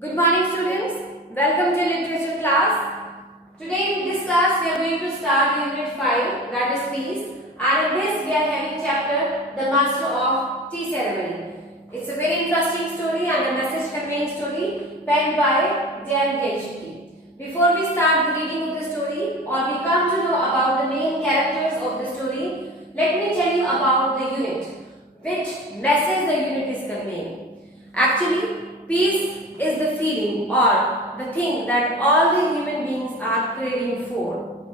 Good morning students, welcome to literature class. Today in this class we are going to start unit 5, that is peace, and in this we are having chapter The Master of Tea Ceremony. It's a very interesting story and a message conveying story penned by Jan Ketchke. Before we start the reading of the story or we come to know about the main characters of the story, let me tell you about the unit, which message the unit is conveying. Actually, peace is the feeling or the thing that all the human beings are craving for.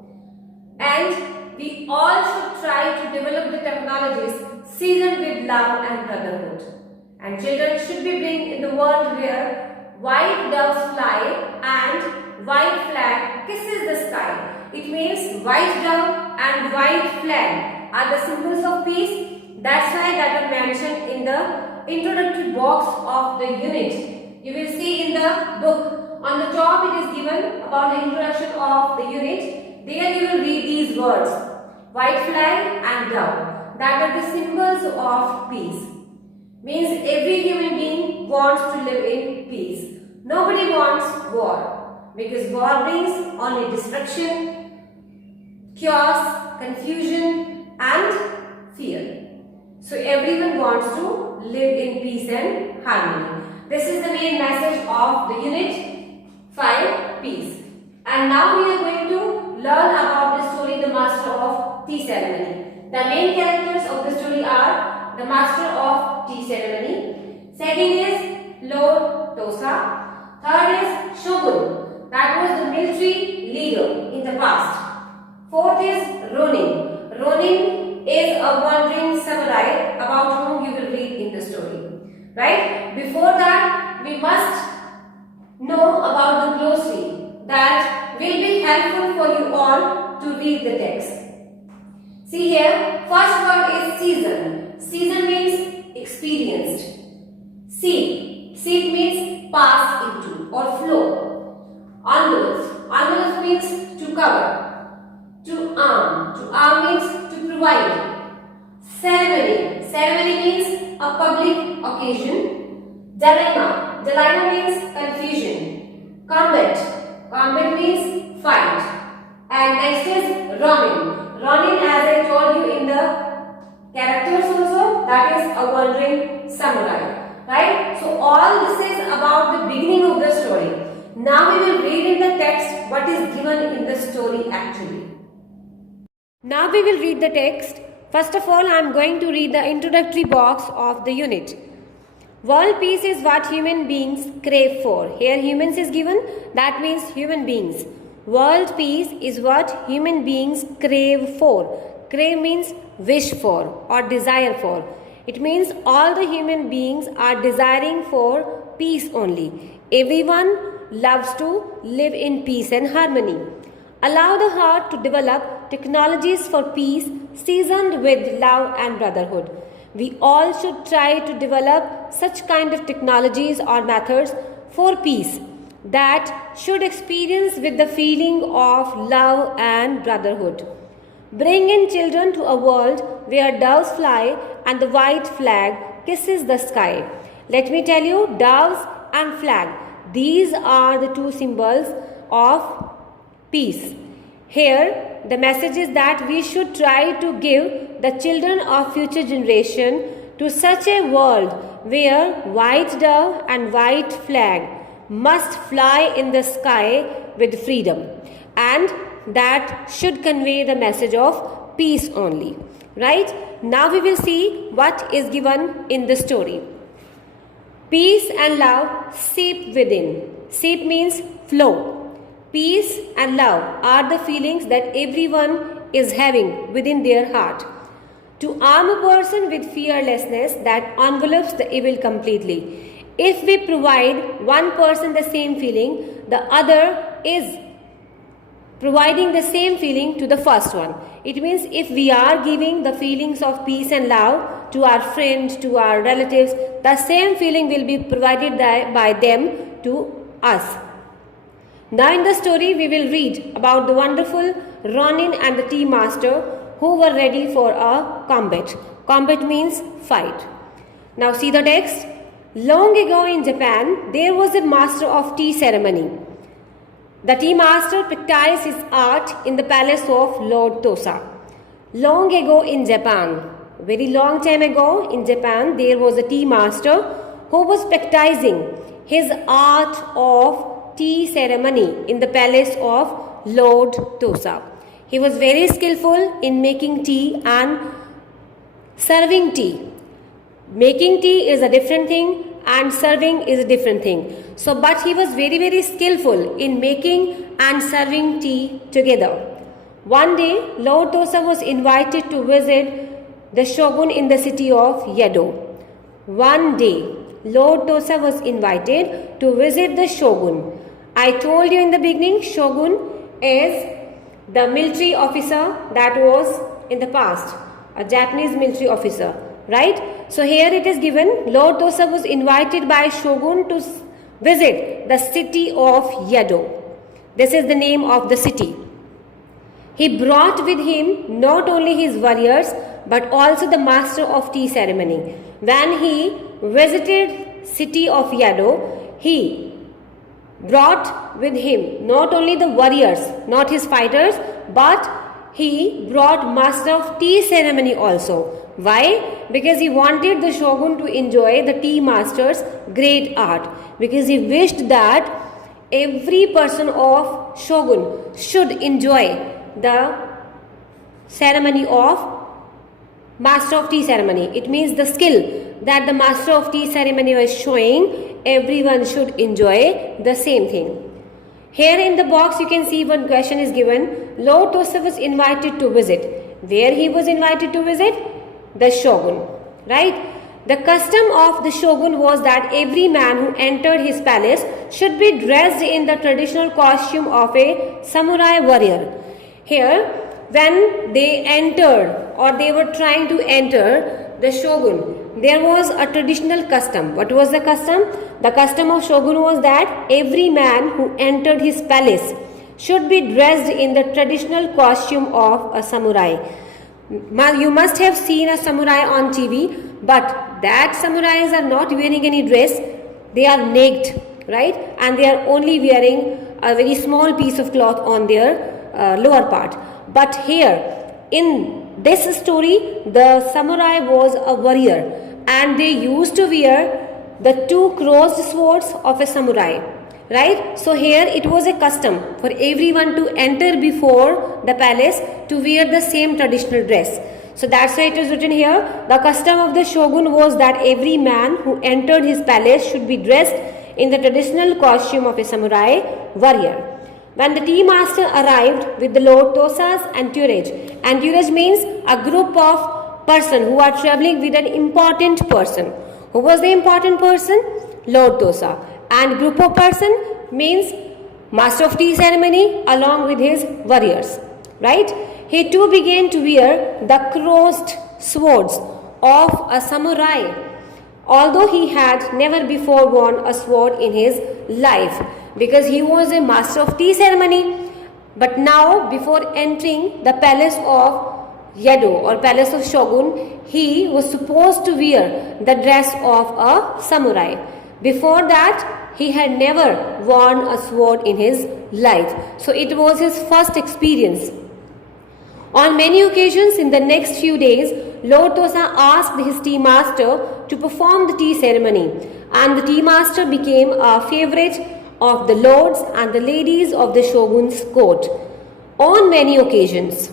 And we all should try to develop the technologies seasoned with love and brotherhood. And children should be bring in the world where white doves fly and white flag kisses the sky. It means white dove and white flag are the symbols of peace. That's why that are mentioned in the introductory box of the unit. You will see in the book, on the top it is given about the introduction of the unit. There you will read these words, white flag and dove. That are the symbols of peace. Means every human being wants to live in peace. Nobody wants war. Because war brings only destruction, chaos, confusion and fear. So everyone wants to live in peace and harmony. This is the main message of the unit 5, peace. And now we are going to learn about the story The Master of Tea Ceremony. The main characters of the story are the Master of Tea Ceremony. Second is Lord Tosa. Third is Shogun. That was the military leader in the past. Fourth is Ronin. Ronin is a wandering samurai about whom you will read in the story. Right? Before that, we must know about the glossary that will be helpful for you all to read the text. See here, first word is season. Season means experienced. Seep. Seep means pass into or flow. Envelopes. Envelopes means to cover. To arm. To arm means to provide. Ceremony. Ceremony means a public occasion. Dilemma. Dilemma means confusion. Combat. Combat means fight. And next is Ronin. Ronin, as I told you in the characters also, that is a wandering samurai. Right? So all this is about the beginning of the story. Now we will read in the text what is given in the story actually. Now we will read the text. First of all, I am going to read the introductory box of the unit. World peace is what human beings crave for. Here humans is given, that means human beings. World peace is what human beings crave for. Crave means wish for or desire for. It means all the human beings are desiring for peace only. Everyone loves to live in peace and harmony. Allow the heart to develop technologies for peace seasoned with love and brotherhood. We all should try to develop such kind of technologies or methods for peace that should experience with the feeling of love and brotherhood. Bring in children to a world where doves fly and the white flag kisses the sky. Let me tell you, doves and flag, these are the two symbols of peace. Here, the message is that we should try to give the children of future generation to such a world where white dove and white flag must fly in the sky with freedom, and that should convey the message of peace only. Right? Now we will see what is given in the story. Peace and love seep within. Seep means flow. Peace and love are the feelings that everyone is having within their heart. To arm a person with fearlessness that envelopes the evil completely. If we provide one person the same feeling, the other is providing the same feeling to the first one. It means if we are giving the feelings of peace and love to our friends, to our relatives, the same feeling will be provided by them to us. Now in the story we will read about the wonderful Ronin and the tea master who were ready for a combat. Combat means fight. Now see the text. Long ago in Japan, there was a master of tea ceremony. The tea master practiced his art in the palace of Lord Tosa. Long ago in Japan, very long time ago in Japan, there was a tea master who was practicing his art of tea ceremony in the palace of Lord Tosa. He was very skillful in making tea and serving tea. Making tea is a different thing and serving is a different thing. So, but he was very skillful in making and serving tea together. One day, Lord Tosa was invited to visit the shogun in the city of Yedo. One day, Lord Tosa was invited to visit the shogun. I told you in the beginning, shogun is the military officer that was in the past, a Japanese military officer, right? So here it is given, Lord Tosa was invited by shogun to visit the city of Yedo. This is the name of the city. He brought with him not only his warriors but also the master of tea ceremony. When he visited city of Yedo, he brought with him not only the warriors, not his fighters, but he brought master of tea ceremony also. Why? Because he wanted the shogun to enjoy the tea master's great art. Because he wished that every person of shogun should enjoy the ceremony of master of tea ceremony. It means the skill that the master of tea ceremony was showing, everyone should enjoy the same thing. Here in the box you can see one question is given. Lord Tosa was invited to visit. Where he was invited to visit? The shogun, right? The custom of the shogun was that every man who entered his palace should be dressed in the traditional costume of a samurai warrior. Here, when they entered or they were trying to enter the shogun, there was a traditional custom. What was the custom? The custom of shogun was that every man who entered his palace should be dressed in the traditional costume of a samurai. You must have seen a samurai on TV, but that samurais are not wearing any dress. They are naked, right? And they are only wearing a very small piece of cloth on their lower part. But here, in this story, the samurai was a warrior and they used to wear the two crossed swords of a samurai, right? So here it was a custom for everyone to enter before the palace to wear the same traditional dress. So that's why it is written here, the custom of the shogun was that every man who entered his palace should be dressed in the traditional costume of a samurai warrior. When the tea master arrived with the Lord Tosa's entourage means a group of person who are traveling with an important person. Who was the important person? Lord Tosa. And group of person means master of tea ceremony along with his warriors, right? He too began to wear the crossed swords of a samurai, although he had never before worn a sword in his life, because he was a master of tea ceremony. But now, before entering the palace of Yedo or palace of shogun, he was supposed to wear the dress of a samurai. Before that, he had never worn a sword in his life. So it was his first experience. On many occasions in the next few days, Lord Tosa asked his tea master to perform the tea ceremony, and the tea master became a favorite of the lords and the ladies of the shogun's court. On many occasions,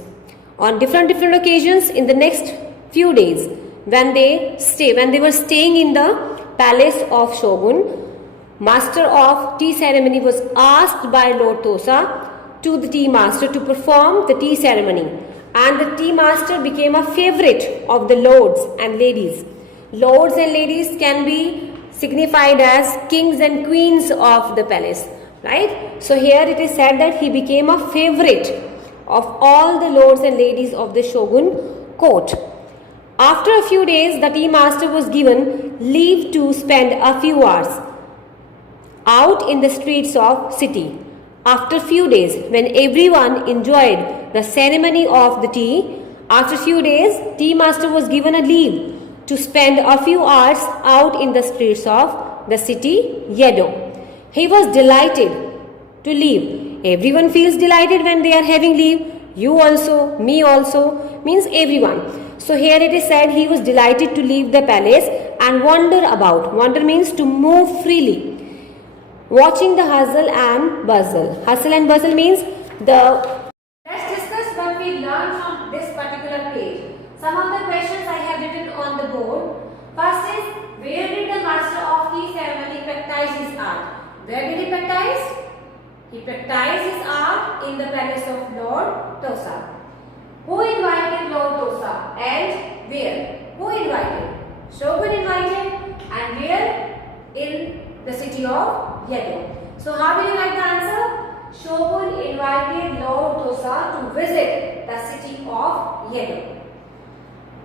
on different occasions in the next few days, when they were staying in the palace of shogun, master of tea ceremony was asked by Lord Tosa to the tea master to perform the tea ceremony, and the tea master became a favorite of the lords and ladies. Lords and ladies can be signified as kings and queens of the palace, right? So here it is said that he became a favorite of all the lords and ladies of the shogun court. After a few days, the tea master was given leave to spend a few hours out in the streets of city. After few days, when everyone enjoyed the ceremony of the tea, after few days, tea master was given a leave to spend a few hours out in the streets of the city Yedo. He was delighted to leave. Everyone feels delighted when they are having leave. You also, me also, means everyone. So here it is said he was delighted to leave the palace and wander about. Wander means to move freely, watching the hustle and bustle. Hustle and bustle means the... Let's discuss what we learned from this particular page. Some of the questions I have written on the board. First is, where did the master of tea ceremony practice his art? Where did he practice? He practiced his art in the palace of Lord Tosa. Who invited Lord Tosa and where? Who invited? Shogun invited, and where? In the city of Yedo. So how will you write the answer? Shogun invited Lord Tosa to visit the city of Yedo.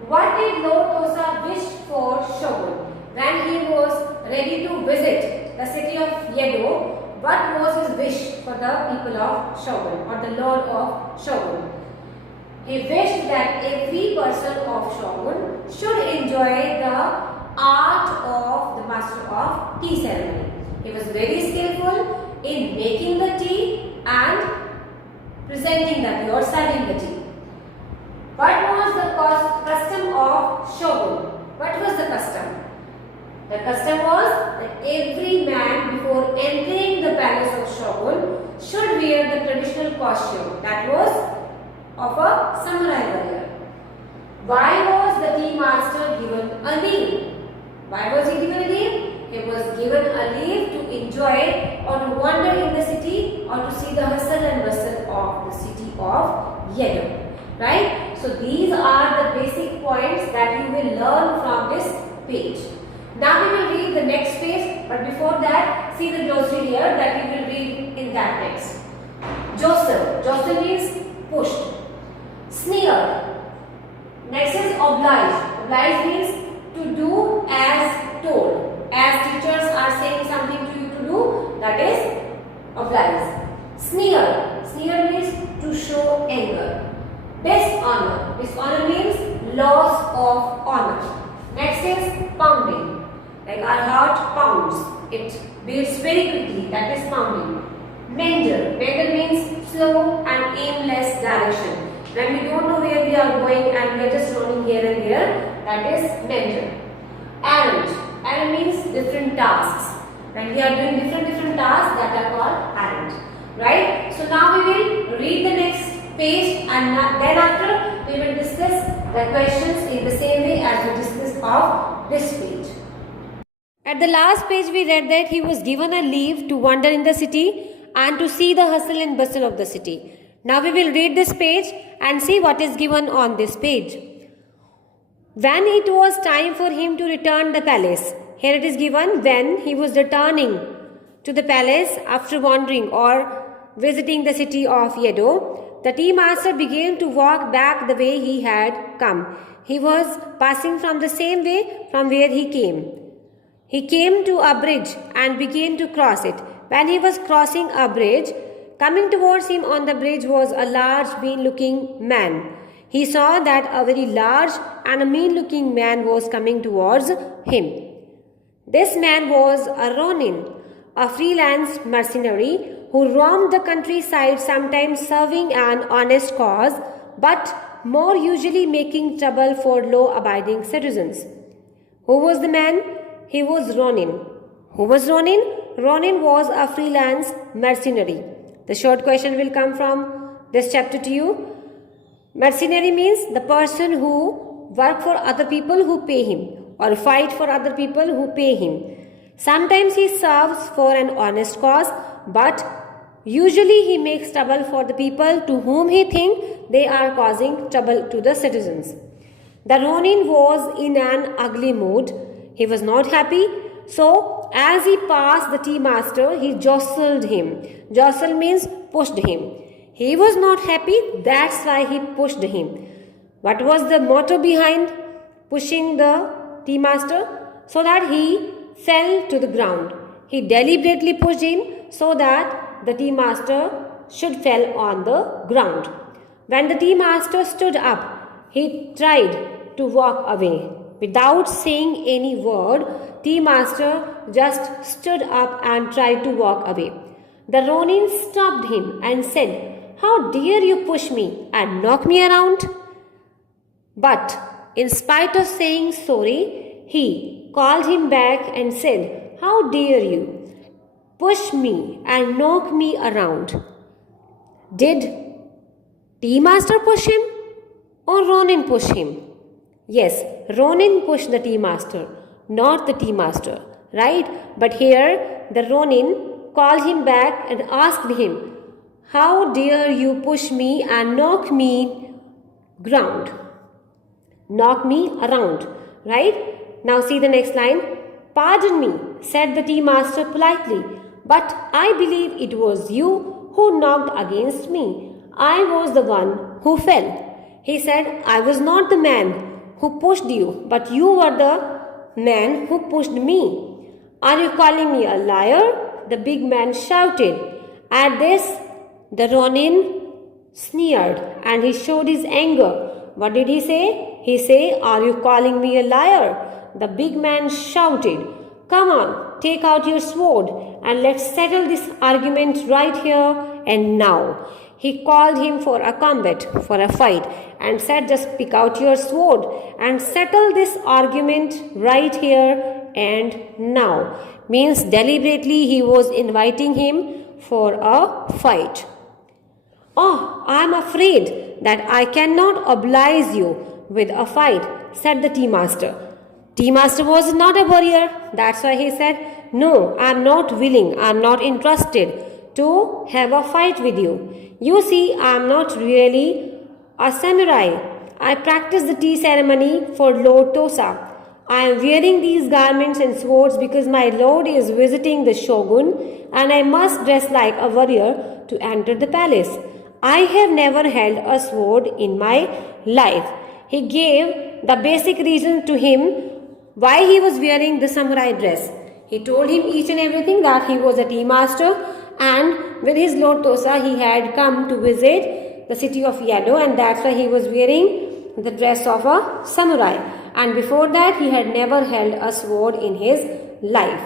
What did Lord Tosa wish for Shogun? When he was ready to visit the city of Yedo, what was his wish for the people of Shogun or the Lord of Shogun? He wished that every person of Shogun should enjoy the art of the master of tea ceremony. He was very skillful in making the tea and presenting the tea or serving the tea. What was the custom of Shogun? What was the custom? The custom was that every man before entering the palace of Shogun should wear the traditional costume, that was of a samurai warrior. Why was the tea master given a leave? Why was he given a leave? He was given a leave to enjoy or to wander in the city or to see the hustle and bustle of the city of Yedo. Right? So these are the basic points that you will learn from this page. Now we will read the next page, but before that, see the glossary here that we will read in that text. Jostle. Jostle means pushed. Sneer. Next is oblige. Oblige means to do as told. As teachers are saying something to you to do, that is oblige. Sneer. Sneer means to show anger. Dishonor. Dishonor means loss of honor. Next is pounding. Like our heart pounds, it beats very quickly, that is pounding. Meander. Meander means slow and aimless direction. When we don't know where we are going and we are just running here and there, that is meander. Errand. Errand means different tasks. When we are doing different tasks, that are called errand. Right? So now we will read the next page and then after we will discuss the questions in the same way as we discussed of this page. At the last page we read that he was given a leave to wander in the city and to see the hustle and bustle of the city. Now we will read this page and see what is given on this page. When it was time for him to return the palace. Here it is given when he was returning to the palace after wandering or visiting the city of Yedo. The tea master began to walk back the way he had come. He was passing from the same way from where he came. He came to a bridge and began to cross it. When he was crossing a bridge, coming towards him on the bridge was a large, mean-looking man. He saw that a very large and a mean-looking man was coming towards him. This man was a Ronin, a freelance mercenary who roamed the countryside, sometimes serving an honest cause, but more usually making trouble for law-abiding citizens. Who was the man? He was Ronin. Who was Ronin? Ronin was a freelance mercenary. The short question will come from this chapter to you. Mercenary means the person who work for other people who pay him or fight for other people who pay him. Sometimes he serves for an honest cause, but usually he makes trouble for the people to whom he thinks they are causing trouble to the citizens. The Ronin was in an ugly mood. He was not happy. So, as he passed the tea master, he jostled him. Jostle means pushed him. He was not happy, that's why he pushed him. What was the motto behind pushing the tea master? So that he fell to the ground. He deliberately pushed him so that the tea master should fall on the ground. When the tea master stood up, he tried to walk away. Without saying any word, Tea Master just stood up and tried to walk away. The Ronin stopped him and said, "How dare you push me and knock me around?" But in spite of saying sorry, he called him back and said, "How dare you push me and knock me around?" Did Tea Master push him or Ronin push him? Yes, Ronin pushed the Tea Master, not the Tea Master, right? But here the Ronin called him back and asked him, "How dare you push me and knock me ground? Knock me around," right? Now see the next line. "Pardon me," said the Tea Master politely, "but I believe it was you who knocked against me. I was the one who fell." He said, "I was not the man who pushed you, but you were the man who pushed me." "Are you calling me a liar?" the big man shouted. At this, the Ronin sneered and he showed his anger. What did he say? He said, "Are you calling me a liar?" The big man shouted, "Come on, take out your sword and let's settle this argument right here and now." He called him for a combat, for a fight, and said, "Just pick out your sword and settle this argument right here and now." Means deliberately he was inviting him for a fight. "Oh, I am afraid that I cannot oblige you with a fight," said the Tea Master. Tea Master was not a warrior. That's why he said, "No, I am not willing. I am not interested to have a fight with you. You see, I am not really a samurai. I practice the tea ceremony for Lord Tosa. I am wearing these garments and swords because my lord is visiting the shogun and I must dress like a warrior to enter the palace. I have never held a sword in my life." He gave the basic reason to him why he was wearing the samurai dress. He told him each and everything, that he was a tea master and with his Lord Tosa he had come to visit the city of Yedo, and that's why he was wearing the dress of a samurai. And before that he had never held a sword in his life.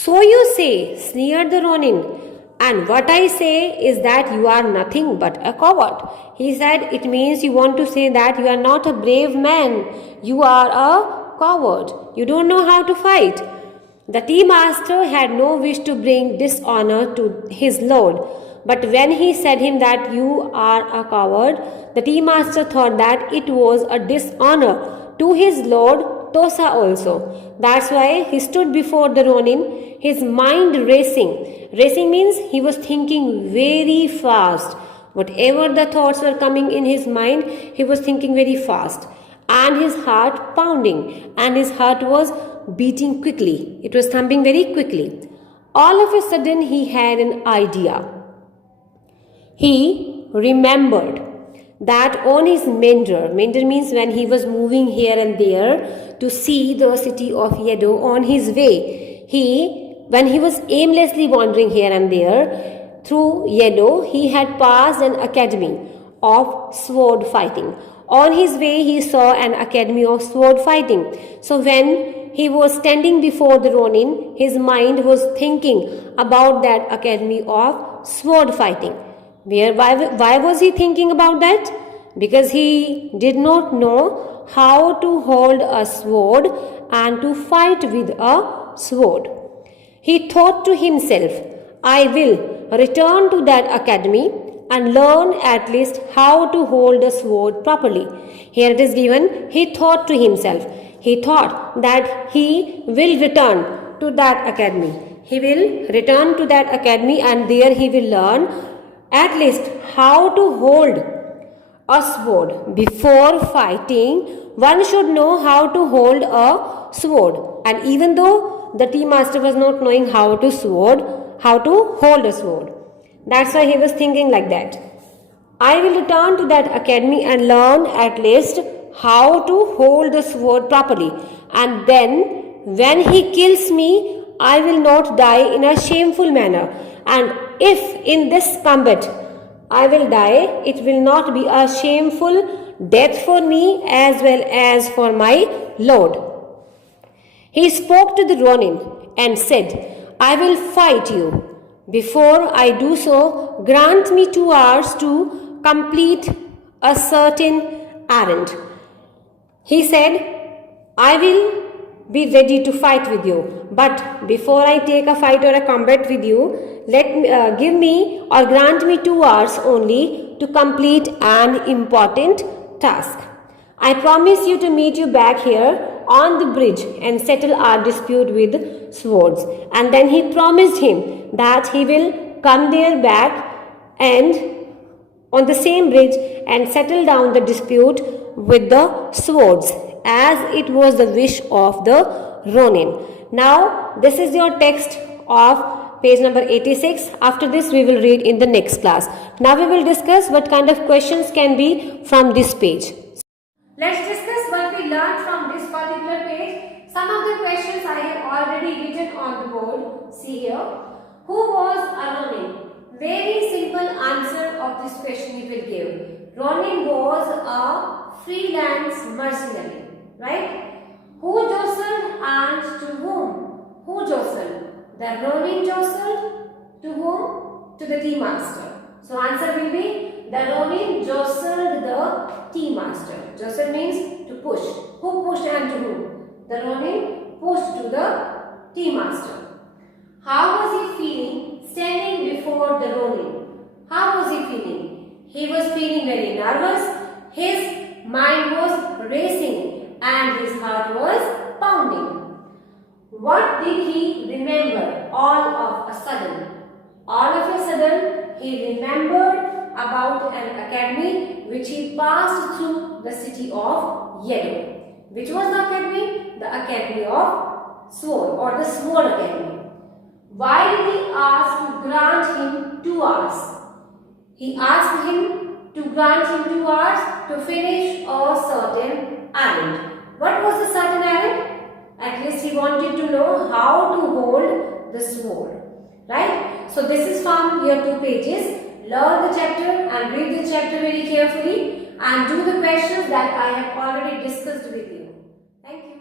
"So you say," sneered the Ronin, "and what I say is that you are nothing but a coward." He said, "It means you want to say that you are not a brave man. You are a coward. You don't know how to fight." The Tea Master had no wish to bring dishonor to his lord, but when he said him that you are a coward, the Tea Master thought that it was a dishonor to his lord Tosa also. That's why he stood before the Ronin, his mind racing. Racing means he was thinking very fast. Whatever the thoughts were coming in his mind, he was thinking very fast. And his heart pounding, and his heart was beating quickly. It was thumping very quickly. All of a sudden he had an idea. He remembered that on his mender means when he was moving here and there to see the city of Yedo on his way, when he was aimlessly wandering here and there through Yedo, he had passed an academy of sword fighting. On his way he saw an academy of sword fighting. So when he was standing before the Ronin, his mind was thinking about that academy of sword fighting. Why was he thinking about that? Because he did not know how to hold a sword and to fight with a sword. He thought to himself, "I will return to that academy and learn at least how to hold a sword properly." Here it is given, he thought to himself. He thought that he will return to that academy. He will return to that academy and there he will learn at least how to hold a sword. Before fighting, one should know how to hold a sword. And even though the Tea Master was not knowing how to hold a sword, that's why he was thinking like that. "I will return to that academy and learn at least how to hold the sword properly. And then when he kills me, I will not die in a shameful manner. And if in this combat I will die, it will not be a shameful death for me as well as for my Lord. He spoke to the Ronin and said, I will fight you. Before I do so, grant me 2 hours to complete a certain errand. He said, I will be ready to fight with you. But before I take a fight or a combat with you, give me or grant me 2 hours only to complete an important task. I promise you to meet you back here on the bridge and settle our dispute with swords. And then he promised him that he will come there back and on the same bridge and settle down the dispute with the swords, as it was the wish of the Ronin. Now, this is your text of page number 86. After this, we will read in the next class. Now, we will discuss what kind of questions can be from this page. Let's discuss what we learned from this particular page. Some of the questions I have already written on the board. See here. Who was a Ronin? Very simple answer of this question you will give. Ronin was a freelance mercenary, right? Who jostled and to whom? Who jostled? The Ronin jostled to whom? To the tea master. So answer will be the Ronin jostled the tea master. Jostle means to push. Who pushed and to whom? The Ronin pushed to the tea master. How was he feeling standing before the Ronin? How was he feeling? He was feeling very nervous. His mind was racing and his heart was pounding. What did he remember all of a sudden? All of a sudden, he remembered about an academy which he passed through the city of Yedo. Which was the academy? The Academy of Sword or the Sword Academy. Why did he ask to grant him 2 hours? He asked him to grant him 2 hours to finish a certain errand. What was the certain errand? At least he wanted to know how to hold the sword. Right? So this is from your 2 pages. Learn the chapter and read the chapter very carefully and do the questions that I have already discussed with you. Thank you.